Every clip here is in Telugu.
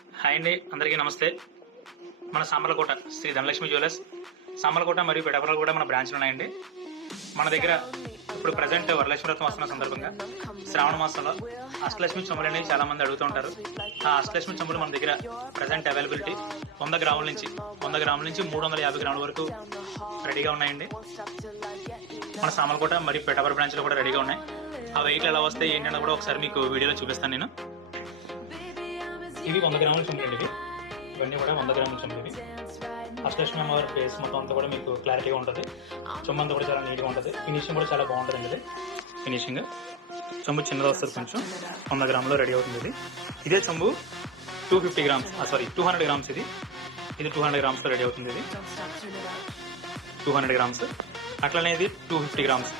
హాయ్ అండి అందరికీ నమస్తే. మన సామర్లకోట శ్రీ ధనలక్ష్మి జ్యువెలర్స్. సామర్లకోట మరియు పెడపరాలు కూడా మన బ్రాంచ్లు ఉన్నాయండి. మన దగ్గర ఇప్పుడు ప్రజెంట్ వరలక్ష్మి వ్రతం వస్తున్న సందర్భంగా శ్రావణ మాసంలో అష్టలక్ష్మి చెంబులు అనేవి చాలా మంది అడుగుతూ ఉంటారు. ఆ అష్టలక్ష్మి చెంబులు మన దగ్గర ప్రజెంట్ అవైలబిలిటీ వంద గ్రాముల నుంచి వంద గ్రాముల నుంచి మూడు వందల యాభై గ్రాముల వరకు రెడీగా ఉన్నాయండి. మన సామలకోట మరియు పెడపర బ్రాంచ్లో కూడా రెడీగా ఉన్నాయి. ఆ వెయిట్లు ఎలా వస్తాయి ఏంటన్నా కూడా ఒకసారి మీకు వీడియోలో చూపిస్తాను నేను. ఇవి వంద గ్రాముల చెంబులు అండి ఇవి. ఇవన్నీ కూడా వంద గ్రాముల చెంబులు ఇవి. అష్టలక్ష్మి అమ్మవారి ఫేస్ మొత్తం అంతా కూడా మీకు క్లారిటీగా ఉంటుంది. చెంబు అంతా కూడా చాలా నీట్గా ఉంటుంది. ఫినిషింగ్ కూడా చాలా బాగుంటుంది ఇది. ఫినిషింగ్ చెంబు చిన్నది వస్తుంది కొంచెం. వంద గ్రాములో రెడీ అవుతుంది ఇది. ఇదే చెంబు two fifty grams sorry two hundred grams ఇది. ఇది టూ హండ్రెడ్ గ్రామ్స్లో రెడీ అవుతుంది ఇది. టూ హండ్రెడ్ గ్రామ్స్ అట్లనే ఇది టూ ఫిఫ్టీ గ్రామ్స్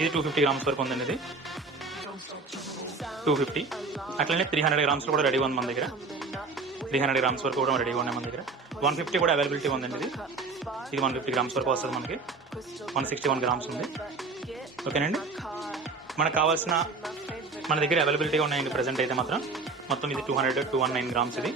ఇది టూ ఫిఫ్టీ గ్రామ్స్ వరకు ఉందండి ఇది. టూ ఫిఫ్టీ అట్లనే త్రీ హండ్రెడ్ గ్రామ్స్ కూడా రెడీగా ఉంది మన దగ్గర. త్రీ హండ్రెడ్ గ్రామ్స్ వరకు కూడా రెడీగా ఉన్నాయి మన దగ్గర. వన్ ఫిఫ్టీ కూడా అవైలబిలిటీ ఉందండి ఇది. ఇది వన్ ఫిఫ్టీ గ్రామ్స్ వరకు వస్తుంది మనకి. వన్ సిక్స్టీ వన్ గ్రామ్స్ ఉంది. ఓకేనండి? మనకు కావాల్సిన మన దగ్గర అవైలబిలిటీగా ఉన్నాయండి ప్రజెంట్ అయితే మాత్రం. మొత్తం ఇది two hundred two one nine grams ఇది.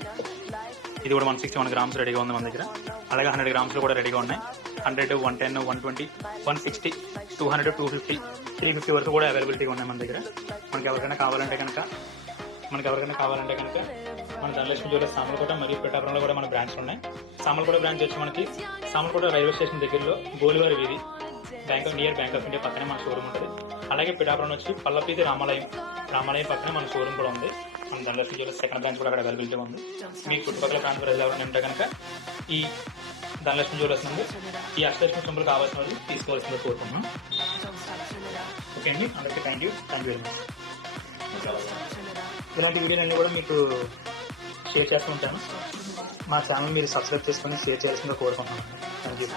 ఇది కూడా వన్ సిక్స్టీ వన్ గ్రామ్స్ రెడీగా ఉంది మన దగ్గర. అలాగే హండ్రెడ్ గ్రామ్స్లో కూడా రెడీగా ఉన్నాయి. Hundred one ten one twenty one sixty two hundred two fifty three fifty వరకు కూడా అవైలబిలిటీగా ఉన్నాయి మన దగ్గర. మనకి ఎవరికైనా కావాలంటే కనుక మనకి ఎవరికైనా కావాలంటే కనుక మన ధనలక్ష్మి జ్యువెలర్స్ సామలకోట మరియు పిఠాపురంలో కూడా మన బ్రాంచ్ ఉన్నాయి. సామలకోట బ్రాంచ్ వచ్చి మనకి సామలకోట రైల్వే స్టేషన్ దగ్గరలో గోలివారి వీధి bank of near bank of India పక్కనే మన షోరూమ్ ఉంటుంది. అలాగే పిఠాపురం వచ్చి పల్లపీతి రామాలయం రామాలయం పక్కనే మన షోరూమ్ కూడా ఉంది. మన ధనలక్ష్మి జ్యువెలర్స్ సెకండ్ బ్రాంచ్ కూడా అక్కడ అవైలబిలిటీ ఉంది. మీ చుట్టుపక్కల ప్రాంత ప్రజలు ఎవరైనా ఉంటే కనుక ఈ ధనలక్ష్మి జ్యువెలర్స్ నుండి ఈ అష్టలక్ష్మి సింబల్ కావాల్సిన వాళ్ళు తీసుకోవాల్సిందిగా కోరుకుంటున్నాం. ఓకే అండి. అందరికీ thank you thank you very much ఇలాంటి వీడియోలన్నీ కూడా మీకు షేర్ చేస్తూ ఉంటాను. మా ఛానల్ మీరు సబ్స్క్రైబ్ చేసుకొని షేర్ చేయాల్సిందిగా కోరుకుంటున్నాను. Thank you